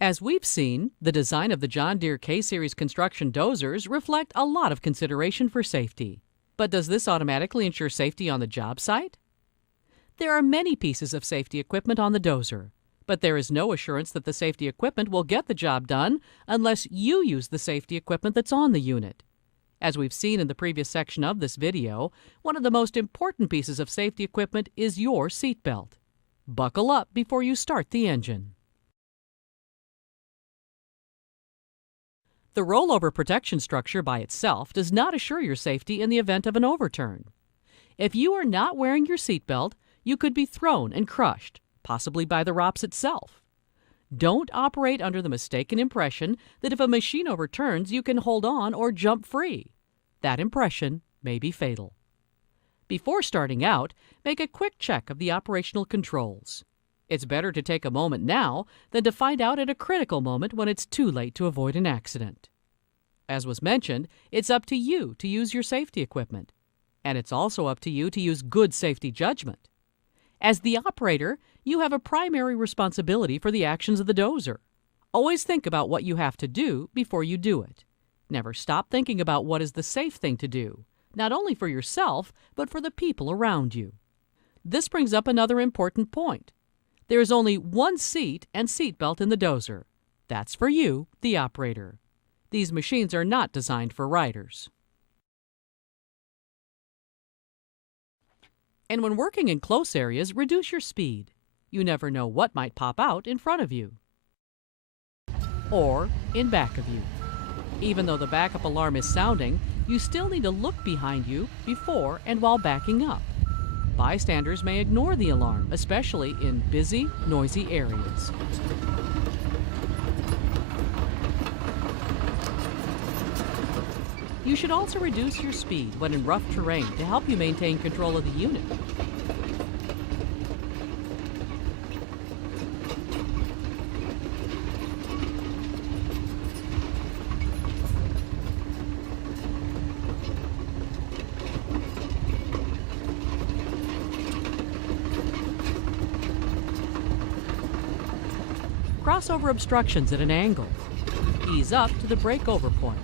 As we've seen, the design of the John Deere K-Series construction dozers reflect a lot of consideration for safety. But does this automatically ensure safety on the job site? There are many pieces of safety equipment on the dozer, but there is no assurance that the safety equipment will get the job done unless you use the safety equipment that's on the unit. As we've seen in the previous section of this video, one of the most important pieces of safety equipment is your seat belt. Buckle up before you start the engine. The rollover protection structure by itself does not assure your safety in the event of an overturn. If you are not wearing your seatbelt, you could be thrown and crushed, possibly by the ROPS itself. Don't operate under the mistaken impression that if a machine overturns, you can hold on or jump free. That impression may be fatal. Before starting out, make a quick check of the operational controls. It's better to take a moment now than to find out at a critical moment when it's too late to avoid an accident. As was mentioned, it's up to you to use your safety equipment. And it's also up to you to use good safety judgment. As the operator, you have a primary responsibility for the actions of the dozer. Always think about what you have to do before you do it. Never stop thinking about what is the safe thing to do, not only for yourself, but for the people around you. This brings up another important point. There is only one seat and seatbelt in the dozer. That's for you, the operator. These machines are not designed for riders. And when working in close areas, reduce your speed. You never know what might pop out in front of you or in back of you. Even though the backup alarm is sounding, you still need to look behind you before and while backing up. Bystanders may ignore the alarm, especially in busy, noisy areas. You should also reduce your speed when in rough terrain to help you maintain control of the unit. Cross over obstructions at an angle. Ease up to the break-over point.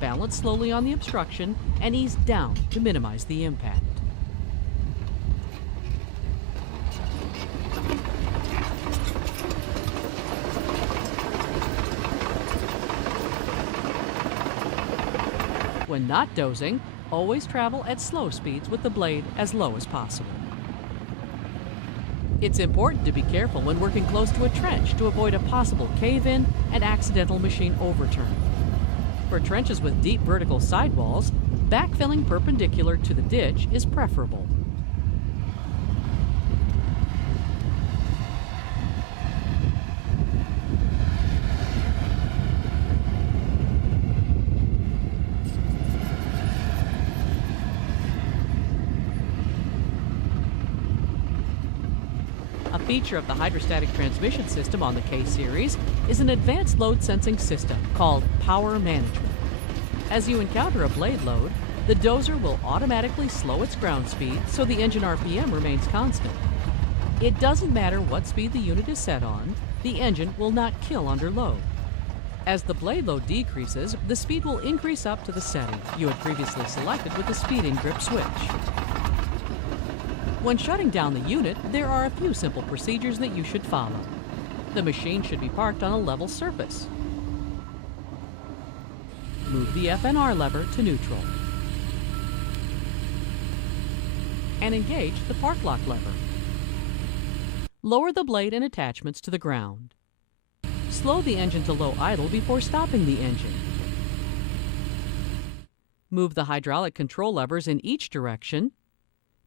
Balance slowly on the obstruction and ease down to minimize the impact. When not dozing, always travel at slow speeds with the blade as low as possible. It's important to be careful when working close to a trench to avoid a possible cave-in and accidental machine overturn. For trenches with deep vertical sidewalls, backfilling perpendicular to the ditch is preferable. A feature of the hydrostatic transmission system on the K-Series is an advanced load sensing system called power management. As you encounter a blade load, the dozer will automatically slow its ground speed so the engine RPM remains constant. It doesn't matter what speed the unit is set on, the engine will not kill under load. As the blade load decreases, the speed will increase up to the setting you had previously selected with the speed and grip switch. When shutting down the unit, there are a few simple procedures that you should follow. The machine should be parked on a level surface. Move the FNR lever to neutral. And engage the park lock lever. Lower the blade and attachments to the ground. Slow the engine to low idle before stopping the engine. Move the hydraulic control levers in each direction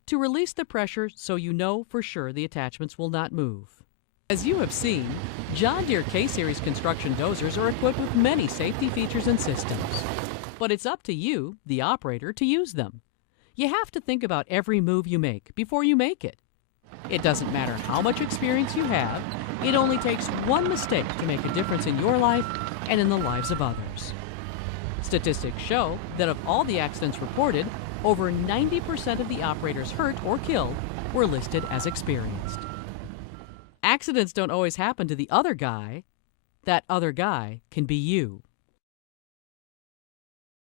to release the pressure so you know for sure the attachments will not move. As you have seen, John Deere K-Series construction dozers are equipped with many safety features and systems. But it's up to you, the operator, to use them. You have to think about every move you make before you make it. It doesn't matter how much experience you have, it only takes one mistake to make a difference in your life and in the lives of others. Statistics show that of all the accidents reported, over 90% of the operators hurt or killed were listed as experienced. Accidents don't always happen to the other guy. That other guy can be you.